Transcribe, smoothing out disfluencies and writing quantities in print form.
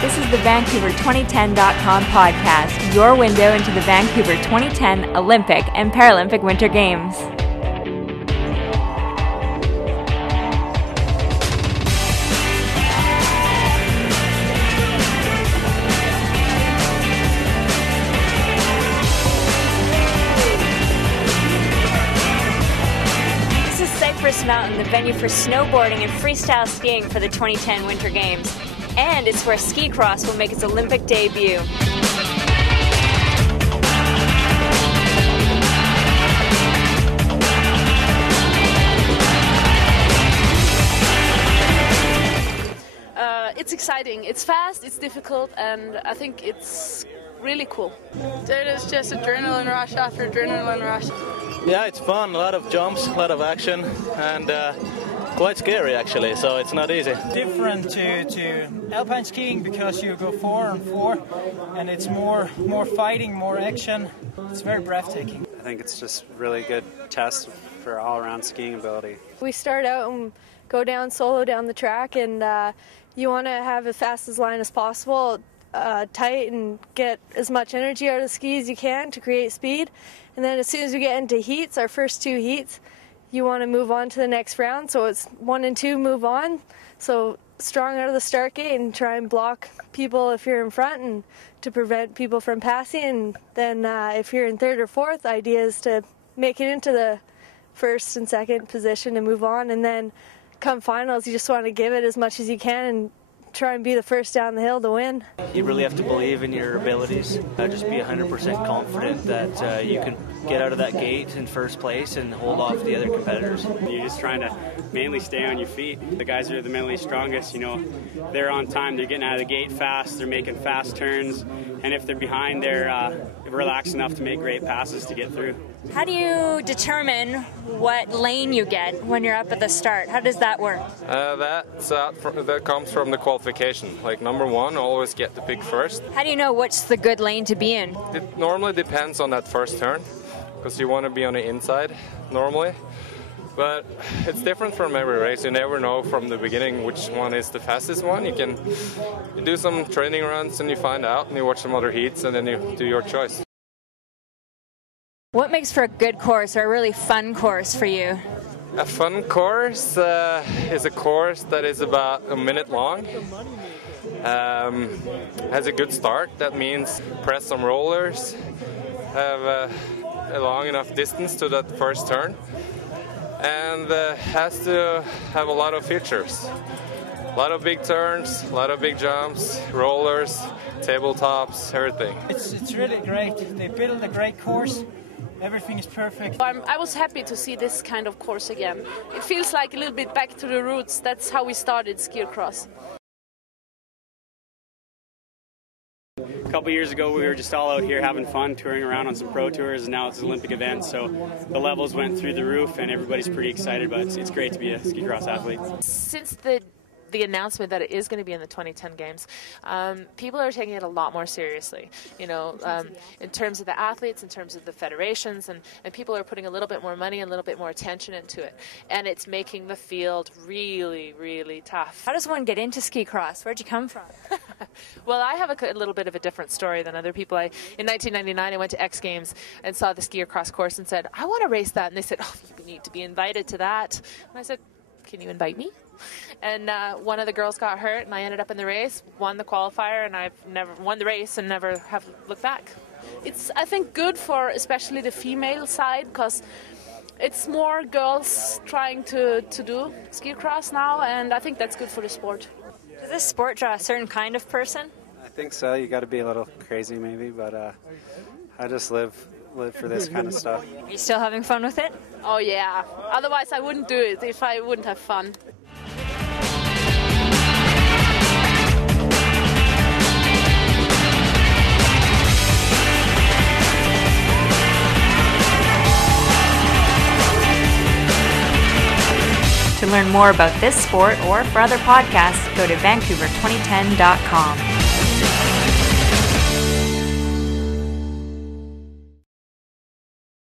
This is the Vancouver2010.com podcast, your window into the Vancouver 2010 Olympic and Paralympic Winter Games. This is Cypress Mountain, the venue for snowboarding and freestyle skiing for the 2010 Winter Games. And it's where ski cross will make its Olympic debut. It's exciting, it's fast, it's difficult, and I think it's really cool. Dude, it's just adrenaline rush after adrenaline rush. Yeah, it's fun, a lot of jumps, a lot of action, and quite scary actually, so it's not easy. Different to alpine skiing because you go 4 and 4 and it's more fighting, more action. It's very breathtaking. I think it's just really good test for all-around skiing ability. We start out and go down solo down the track, and you want to have the fastest line as possible, tight, and get as much energy out of the ski as you can to create speed. And then as soon as we get into heats, our first 2 heats, you want to move on to the next round, so it's 1 and 2 move on. So strong out of the start gate and try and block people if you're in front and to prevent people from passing. And then if you're in 3rd or 4th, the idea is to make it into the 1st and 2nd position and move on. And then come finals, you just want to give it as much as you can and try and be the first down the hill to win. You really have to believe in your abilities. Just be 100% confident that you can get out of that gate in first place and hold off the other competitors. You're just trying to mainly stay on your feet. The guys who are the mentally strongest, you know, they're on time, they're getting out of the gate fast, they're making fast turns, and if they're behind, they're relaxed enough to make great passes to get through. How do you determine what lane you get when you're up at the start? How does that work? That comes from the qualification. Like number 1, always get the pick first. How do you know what's the good lane to be in? It normally depends on that first turn, because you want to be on the inside normally. But it's different from every race. You never know from the beginning which one is the fastest one. You do some training runs and you find out, and you watch some other heats, and then you do your choice. What makes for a good course or a really fun course for you? A fun course is a course that is about a minute long. Has a good start. That means press some rollers, have a long enough distance to that first turn, and has to have a lot of features. A lot of big turns, a lot of big jumps, rollers, tabletops, everything. It's really great. They built a great course. Everything is perfect. I was happy to see this kind of course again. It feels like a little bit back to the roots. That's how we started ski cross. A couple years ago, we were just all out here having fun, touring around on some pro tours, and now it's an Olympic event, so the levels went through the roof, and everybody's pretty excited, but it's great to be a ski cross athlete. Since the announcement that it is going to be in the 2010 games, people are taking it a lot more seriously, you know, in terms of the athletes, in terms of the federations, and people are putting a little bit more money and a little bit more attention into it, and it's making the field really, really tough. How does one get into ski cross? Where'd you come from? Well, I have a little bit of a different story than other people. In 1999, I went to X Games and saw the ski cross course and said, I want to race that, and they said, oh, you need to be invited to that. And I said, can you invite me? And one of the girls got hurt, and I ended up in the race, won the qualifier, and I've never won the race and never have looked back. It's, I think, good for especially the female side, because it's more girls trying to do ski cross now, and I think that's good for the sport. Does this sport draw a certain kind of person? I think so. You got to be a little crazy maybe, but I just live for this kind of stuff. Are you still having fun with it? Oh yeah, otherwise I wouldn't do it if I wouldn't have fun. To learn more about this sport or for other podcasts, go to Vancouver2010.com.